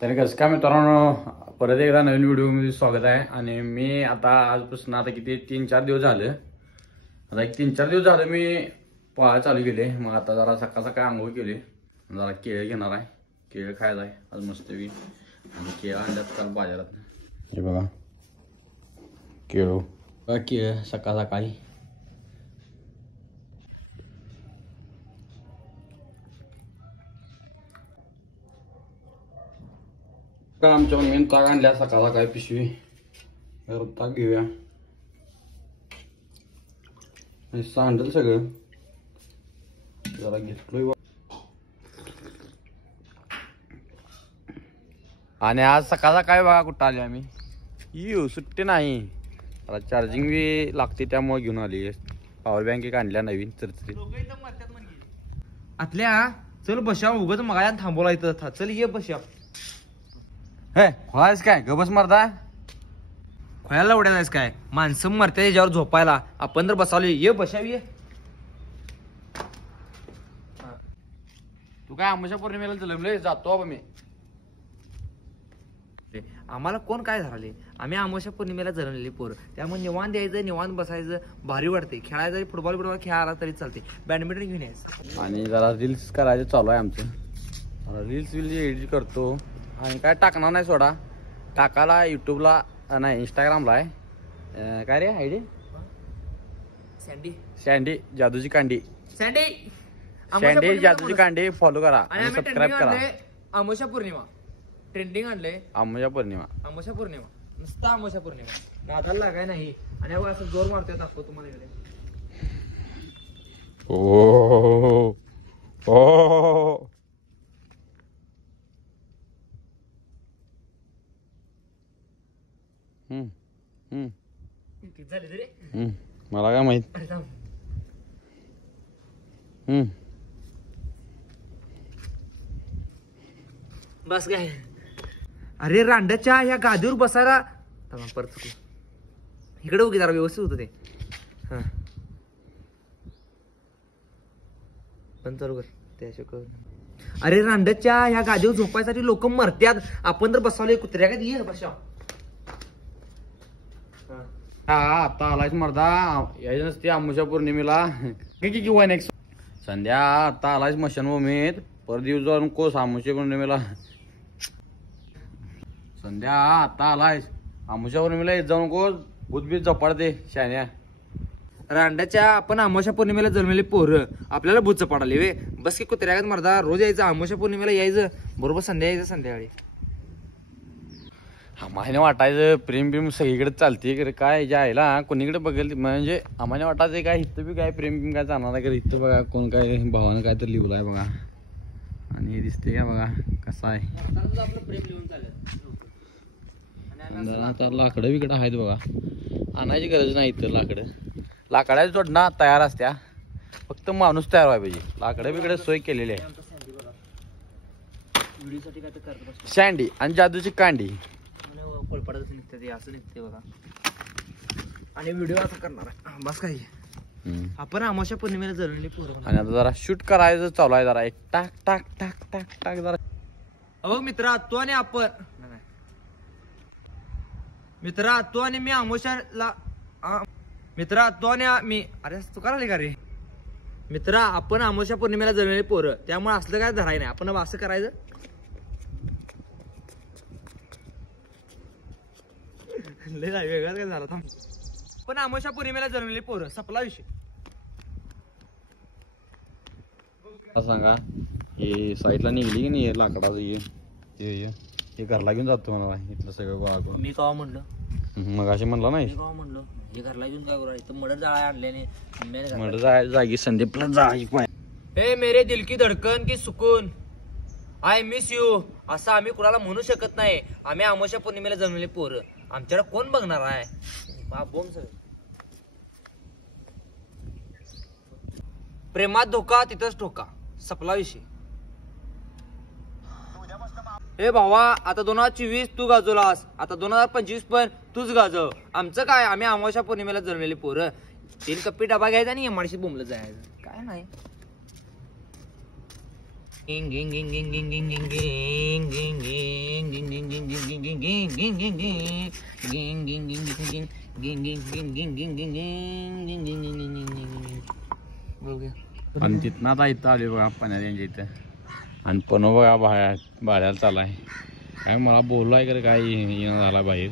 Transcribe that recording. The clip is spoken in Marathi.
तर कसं काय मित्रांनो, परत एकदा नवीन व्हिडिओमध्ये स्वागत आहे. आणि मी आता आजपासून आता किती 3-4 दिवस झालं, आता 3-4 दिवस झालं मी पोहा चालू केले. मग आता जरा सकाळ सकाळ आंघोळ केली, जरा केळं घेणार आहे, केळं खायचं आहे आज मस्तपैकी. आणि केळं आणल्यात काल बाजारात. हे बघा केळं सकाळ सकाळी. आमच्या मेन ताक आणल्या सकाळ सकाळी पिशवी, ताक घेऊया. सांडल सगळं जरा घेतलोय. आणि आज सकाळ सकाळी बघा कुठं आले आम्ही. सुट्टी नाही, आता चार्जिंग बी लागते त्यामुळे घेऊन आली. पॉवर बँक एक आणल्या नवीन चरचरी. आतल्या चल बशा उगाच मगाया थांबवला इथं. चल ये बशा. हे खोळायस काय गबस मारता, खोयाला उड्यालायस काय? माणसं मरते याच्यावर झोपायला, आपण तर बसावले. ये बशावी. तू काय आमच्या पौर्णिमेला जलमले जातो बाबा मी. आम्हाला कोण काय झाले, आम्ही अमावस्या पौर्णिमेला जन्मलेली पोर, त्यामुळे निवांत यायचं, निवांत बसायचं, भारी वाटते. खेळायचं, फुटबॉल खेळायला तरी चालते, बॅडमिंटन घेऊन यायचं. आणि जरा रील्स करायचं चालू आहे आमचं. रील्स एडिट करतो आणि काय टाकणार नाही सोडा. टाकायला युट्यूबला नाही, इंस्टाग्रामला आहे. काय रे आयडी? सँडी जादूची कांडी. सँडी जादूची कांडी फॉलो करा आणि सबस्क्राईब करा. अमावस्या पौर्णिमा ट्रेंडिंग आणले. अमावस्या पौर्णिमा नुसता अमावस्या पौर्णिमा दादाला लागाय नाही. आणि असं जोर मारतोय, दाखव तुम्हाला इकडे. ओ झाले तरी मला काय माहित. बस काय. अरे रांडाच्या ह्या गादीवर बसायला परत इकडे उगी जरा व्यवस्थित होत ते. पण चालू कर त्याशिवाय. अरे रांडाच्या ह्या गादीवर झोपायसाठी लोक मरत्यात, आपण तर बसवले कुत्र्या काय. ये बसा. हा आता आलायच मर्दा, यायचं नसते अमावस्या पौर्णिमेला. किंवा नेक्स्ट संध्या आता आलायच मशानभूमीत. पर दिवस जाऊन कोस अमावस्या पौर्णिमेला. संध्या आता आलायस अमावस्या पौर्णिमेला येत जाऊन कोस भूतबीत झपाडते शान्या. रांडाच्या आपण अमावस्या पौर्णिमेला जन्मलेली पोरं, आपल्याला भूत चपाडाले वे. बस की कुत्र्यागत मर्दा, रोज यायचं अमावस्या पौर्णिमेला यायचं, बरोबर संध्या यायचं संध्याकाळी. आम्हाला वाटायचं प्रेम बिम सगळीकडे चालते काय जायला कोणीकडे बघेल. म्हणजे आम्हाला वाटायचं काय इथं बी काय प्रेम बिम काय जाणार आहे. इथं बघा कोण काय भावानं काय तर लिहिलं आहे बघा. आणि हे दिसते का बघा कसं आहे. आता लाकडं बिकडं आहेत बघा, आणायची गरज नाही. इथं लाकडाची जोडणं तयार असत्या, फक्त माणूस तयार व्हायला पाहिजे. लाकडं बिकडं सोय केलेली आहे. सँडी आणि जादूची कांडी पडत निघते असं निघते बघा. आणि व्हिडिओ असं करणार आहे बस काही. आपण अमावस्या पौर्णिमेला जळलेली पोरं. आणि आता जरा शूट करायचं चालू आहे. जरा एक टाक टाक टाक टाक टाक जरा. अहो मित्रा, तू आणि आपण मित्रा, तू आणि मी अमावस्याला मित्रा, तू आणि मी. अरे तू करायला का रे मित्रा, आपण अमावस्या पौर्णिमेला जळलेली पोरं, त्यामुळे असलं काय धराय नाही. आपण असं करायचं. वेगळाच काय झाला थांब. पण अमावस्या पौर्णिमेला जन्मलेली पोरं, सपला विषय. सांगा हे साईडला निघली की नाही लाकडाचं हे घरला घेऊन जातो मला इथलं सगळं गोळा करून. मी कवा म्हणलं मग असे म्हणला नाही. कवा म्हणलं हे घरला घेऊन काय करू, इथं मडर जाळा आणल्याने. मड जागी संदीपला जागी. हे मेरे दिल की धडकन की सुकून, आय मिस यू असं आम्ही कुणाला म्हणू शकत नाही. आम्ही अमावस्या पौर्णिमेला जन्मलेली पोरं, आमच्याकडे कोण बघणार आहे. प्रेमात धोका तिथंच ठोका, सपला विषय. हे भावा, आता 2024 तू गाजवलास, आता 2025 पण तूच गाजव. आमचं काय, आम्ही अमावस्या पौर्णिमेला जन्मलेली पोरं. 3 कप्पी डबा घ्यायचा आणि एमआरसी बोंबलं जायचं. काय नाही. गिंग गिंग गिंग गिंग गिंग गिंग गिंग गिंग गिंग आणि तिथनं आता इथं आले बघा पाण्यात यांच्या इथं आणि पण बघा बाहेर बाहेर चालाय काय मला बोललाय का काय येणं झाला बाहेर